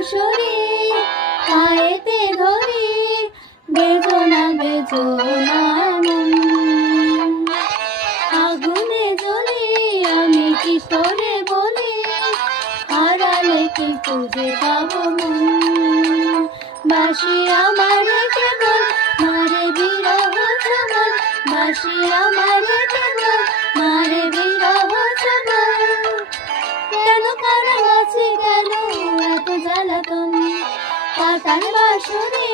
বাঁশরি পায়েতে ধরি বেদনা বেদনা মন আগুনে জ্বলি আমি কি করে বলি হারালে কি খুঁজে পাবো মন বাঁশি আমারে কেবল মারে বিরহ ছবল বাঁশি আমারে কেবল মারে বিরহ ছবল কেন কারাগাছি কেন এত জ্বালাতন পাতাল বাঁশরি